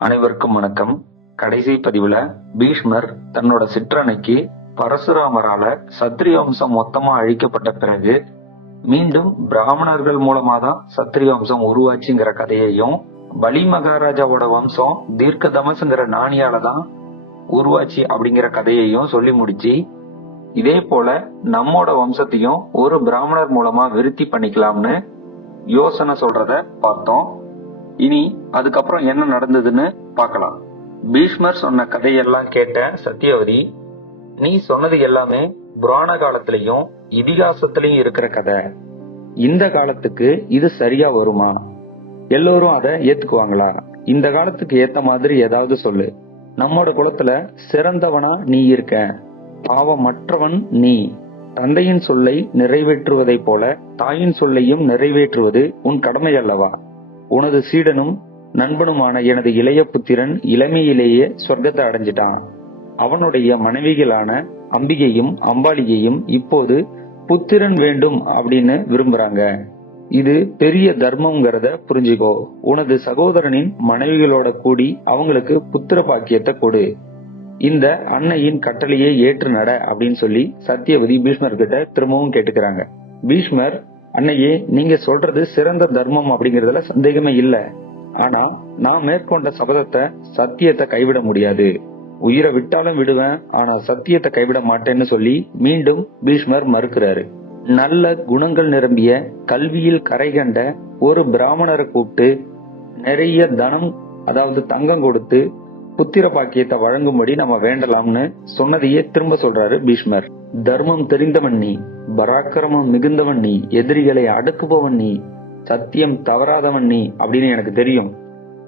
அனைவருக்கும் வணக்கம். கடைசி பதிவுல பீஷ்மர் தன்னோட சிற்றனைக்கு பரசுராமரால சத்திரிய வம்சம் மொத்தமா அழிக்கப்பட்ட பிறகு மீண்டும் பிராமணர்கள் மூலமா தான் சத்திரிய வம்சம் உருவாச்சுங்கிற கதையையும் பலி மகாராஜாவோட வம்சம் தீர்க்க தமசுங்கிற நாணியால தான் உருவாச்சு அப்படிங்கிற கதையையும் சொல்லி முடிச்சு இதே போல நம்மோட வம்சத்தையும் ஒரு பிராமணர் மூலமா விருத்தி பண்ணிக்கலாம்னு யோசனை சொல்றத பார்த்தோம். இனி அதுக்கப்புறம் என்ன நடந்ததுன்னு பார்க்கலாம். பீஷ்மர் சொன்ன கதையெல்லாம் கேட்ட சத்தியவதி நீ சொன்னது எல்லாமே புராண காலத்திலையும் இதிகாசத்திலையும் இருக்கிற கதை. இந்த காலத்துக்கு இது சரியா வருமா? எல்லோரும் அதை ஏத்துக்குவாங்களா? இந்த காலத்துக்கு ஏத்த மாதிரி ஏதாவது சொல்லு. நம்மோட குலத்துல சிறந்தவனா நீ இருக்க. பாவம் மற்றவன் நீ. தந்தையின் சொல்லை நிறைவேற்றுவதைப் போல தாயின் சொல்லையும் நிறைவேற்றுவது உன் கடமை அல்லவா? உனது சீடனும் நண்பனுமான எனது இளைய புத்திரன் இளமையிலேயே சொர்க்கத்தை அடைஞ்சிட்டான். அவனுடைய மனைவிகளான அம்பிகையும் அம்பாலிகையும் இப்போது புத்திரன் வேண்டும் அப்படின்னு விரும்புறாங்க. இது பெரிய தர்மம்ங்கிறத புரிஞ்சுக்கோ. உனது சகோதரனின் மனைவிகளோட கூடி அவங்களுக்கு புத்திர பாக்கியத்தை கொடு. இந்த அன்னையின் கட்டளையை ஏற்று நட அப்படின்னு சொல்லி சத்தியவதி பீஷ்மர் கிட்ட திரும்பவும் கேட்டுக்கிறாங்க. பீஷ்மர் அன்னையே நீங்க சொல்றது சிறந்த தர்மம் அப்படிங்கறதுல சந்தேகமே இல்ல. ஆனா நான் மேற்கொண்ட சபதத்தை சத்தியத்தை கைவிட முடியாது. உயிரை விட்டாலும் விடுவேன் ஆனா சத்தியத்தை கைவிட மாட்டேன்னு சொல்லி மீண்டும் பீஷ்மர் மறுக்கிறாரு. நல்ல குணங்கள் நிரம்பிய கல்வியில் கரை கண்ட ஒரு பிராமணரை கூப்பிட்டு நிறைய தனம் அதாவது தங்கம் கொடுத்து புத்திர பாக்கியத்தை வழங்கும்படி நம்ம வேண்டலாம்னு சொன்னதையே திரும்ப சொல்றாரு பீஷ்மர். தர்மம் தெரிந்தவன் நீ பராக்கிரமம் மிகுந்தவன் நீ எதிரிகளை அடக்குபவன் நீ சத்தியம் தவறாதவன் நீ அப்படின்னு எனக்கு தெரியும்.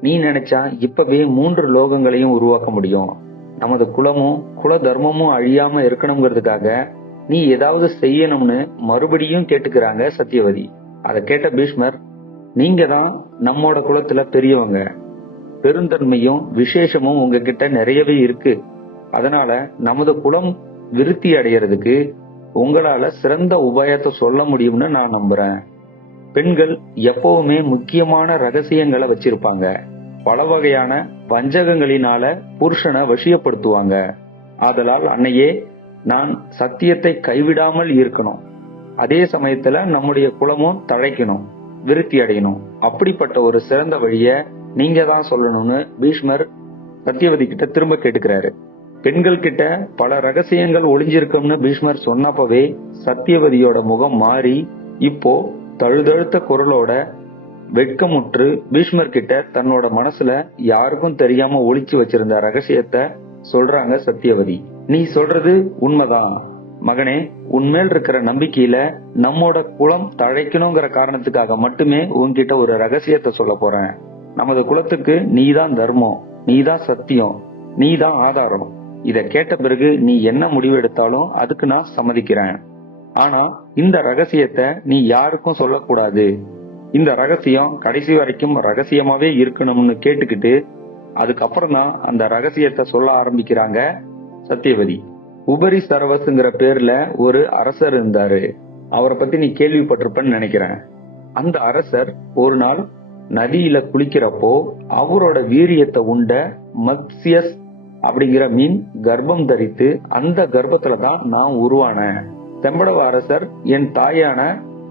நீ நினைச்சா இப்பவே மூன்று லோகங்களையும் உருவாக்க முடியும். நமது குலமும் குல தர்மமும் அழியாம இருக்கணுங்கிறதுக்காக நீ ஏதாவது செய்யணும்னு மறுபடியும் கேட்டுக்கிறாங்க சத்தியவதி. அதை கேட்ட பீஷ்மர் நீங்க தான் நம்மோட குலத்துல பெரியவங்க. பெருந்தன்மையும் விசேஷமும் உங்ககிட்ட நிறையவே இருக்கு. அதனால நமது குலம் விருத்தி அடையிறதுக்கு உங்களால சிறந்த உபாயத்தை சொல்ல முடியும்னு நான் நம்புறேன். பெண்கள் எப்பவுமே முக்கியமான ரகசியங்களை வச்சிருப்பாங்க. பல வகையான வஞ்சகங்களினால புருஷனை வசியப்படுத்துவாங்க. ஆதலால் அன்னையே நான் சத்தியத்தை கைவிடாமல் இருக்கணும். அதே சமயத்துல நம்முடைய குலமும் தழைக்கணும் விருத்தி அடையணும். அப்படிப்பட்ட ஒரு சிறந்த வழிய நீங்க தான் சொல்லணும்னு பீஷ்மர் சத்தியவதி கிட்ட திரும்ப கேட்டுக்கிறாரு. பெண்கள் கிட்ட பல ரகசியங்கள் ஒளிஞ்சிருக்கும்னு பீஷ்மர் சொன்னப்பவே சத்தியவதியோட முகம் மாறி இப்போ தழுதழுத்த குரலோட வெட்கமுற்று பீஷ்மர் கிட்ட தன்னோட மனசுல யாருக்கும் தெரியாம ஒழிச்சு வச்சிருந்த ரகசியத்தை சொல்றாங்க சத்தியவதி நீ சொல்றது உண்மைதான். மகனே உன்மேல் இருக்கிற நம்பிக்கையில நம்மோட குலம் தழைக்கணுங்கிற காரணத்துக்காக மட்டுமே உன்கிட்ட ஒரு ரகசியத்தை சொல்ல போறேன். நமது குலத்துக்கு நீதான் தர்மம் நீதான் சத்தியம் நீதான் ஆதாரம். இதை கேட்ட பிறகு நீ என்ன முடிவு எடுத்தாலும் அதுக்கு நான் சம்மதிக்கிறேன். ஆனா இந்த ரகசியத்தை நீ யாருக்கும் சொல்லக்கூடாது. இந்த ரகசியம் கடைசி வரைக்கும் ரகசியமாவே இருக்கணும்னு கேட்டுக்கிட்டு அதுக்கப்புறம் தான் அந்த ரகசியத்தை சொல்ல ஆரம்பிக்கிறாங்க சத்தியவதி உபரி சரவசுங்கிற பேர்ல ஒரு அரசர் இருந்தாரு. அவரை பத்தி நீ கேள்விப்பட்டிருப்பன்னு நினைக்கிறேன். அந்த அரசர் ஒரு நாள் நதியில குளிக்கிறப்போ அவரோட வீரியத்தை உண்ட மத்சியஸ் அப்படிங்கிற மீன் கர்ப்பம் தரித்து அந்த கர்ப்பத்துல தான் நான் உருவானேன். செம்படவ அரசர் என் தாயான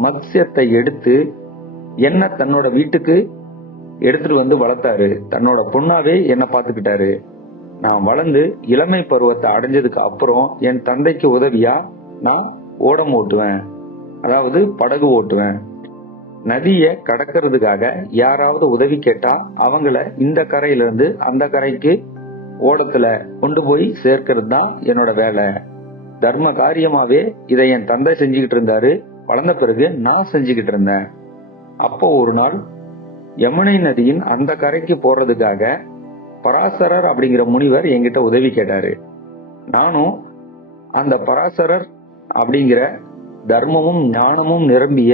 மத்சியத்தை எடுத்து என்ன தன்னோட வீட்டுக்கு எடுத்துட்டு வந்து வளர்த்தாரு. தன்னோட பொண்ணாவே என்ன பாத்துக்கிட்டாரு நான் வளர்ந்து இளமை பருவத்தை அடைஞ்சதுக்கு அப்புறம் என் தந்தைக்கு உதவியா நான் ஓடம் ஓட்டுவேன். அதாவது படகு ஓட்டுவேன். நதிய கடக்கிறதுக்காக யாராவது உதவி கேட்டா அவங்கள இந்த கரையிலிருந்து அந்த கரைக்கு ஓடத்துல கொண்டு போய் சேர்க்கிறது தான் என்னோட வேலை. தர்ம காரியமாவே இதை என் தந்தை செஞ்சுக்கிட்டு இருந்தாரு. வளர்ந்த பிறகு நான் செஞ்சுக்கிட்டு இருந்தேன். அப்போ ஒரு நாள் யமுனை நதியின் அந்த கரைக்கு போறதுக்காக பராசரர் அப்படிங்கிற முனிவர் என்கிட்ட உதவி கேட்டாரு. நானும் அந்த பராசரர் அப்படிங்கிற தர்மமும் ஞானமும் நிரம்பிய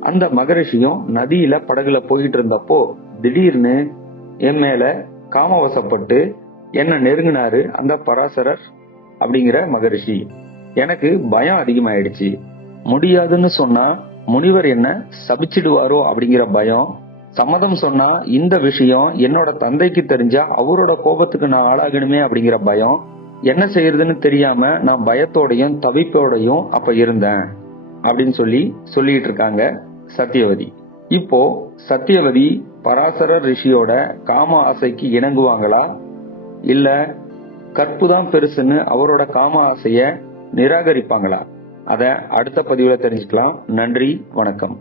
அந்த மகரிஷியும் நதியில படகுல போயிட்டு இருந்தப்போ திடீர்னு என் மேல காமவசப்பட்டு என்ன நெருங்கினாரு? அந்த பராசரர் அப்படிங்கிற மகரிஷி. எனக்கு பயம் அதிகமாயிடுச்சு. முடியாதுன்னு சொன்னா முனிவர் என்ன சபிச்சிடுவாரோ அப்படிங்கிற பயம். சம்மதம் சொன்னா இந்த விஷயம் என்னோட தந்தைக்கு தெரிஞ்சா அவரோட கோபத்துக்கு நான் ஆளாகணுமே அப்படிங்கிற பயம். என்ன செய்யறதுன்னு தெரியாம நான் பயத்தோடையும் தவிப்போடையும் அப்ப இருந்தேன் அப்படின்னு சொல்லி சொல்லிட்டு இருக்காங்க சத்தியவதி இப்போ சத்தியவதி பராசர ரிஷியோட காம ஆசைக்கு இணங்குவாங்களா? இல்ல கற்பு தான் பெருசுன்னு அவரோட காம ஆசைய நிராகரிப்பாங்களா? அத அடுத்த பதிவுல தெரிஞ்சுக்கலாம். நன்றி வணக்கம்.